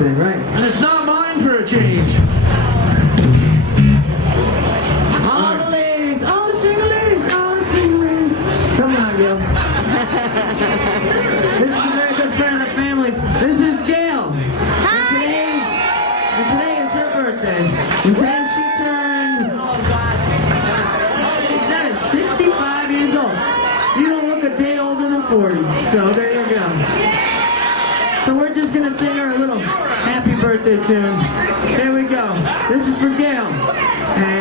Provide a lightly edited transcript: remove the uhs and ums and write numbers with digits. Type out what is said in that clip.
birthday, right? And it's not mine for a change. All the ladies, all the single ladies, all the single ladies. Come on, Gail. This is a very good friend of the family's. This is Gail. And today is her birthday. And today she turned, she said it's 65 years old. You don't look a day older than 40. So there you go. So we're just going to sing her a little happy birthday tune. Here we go. This is for Gail. And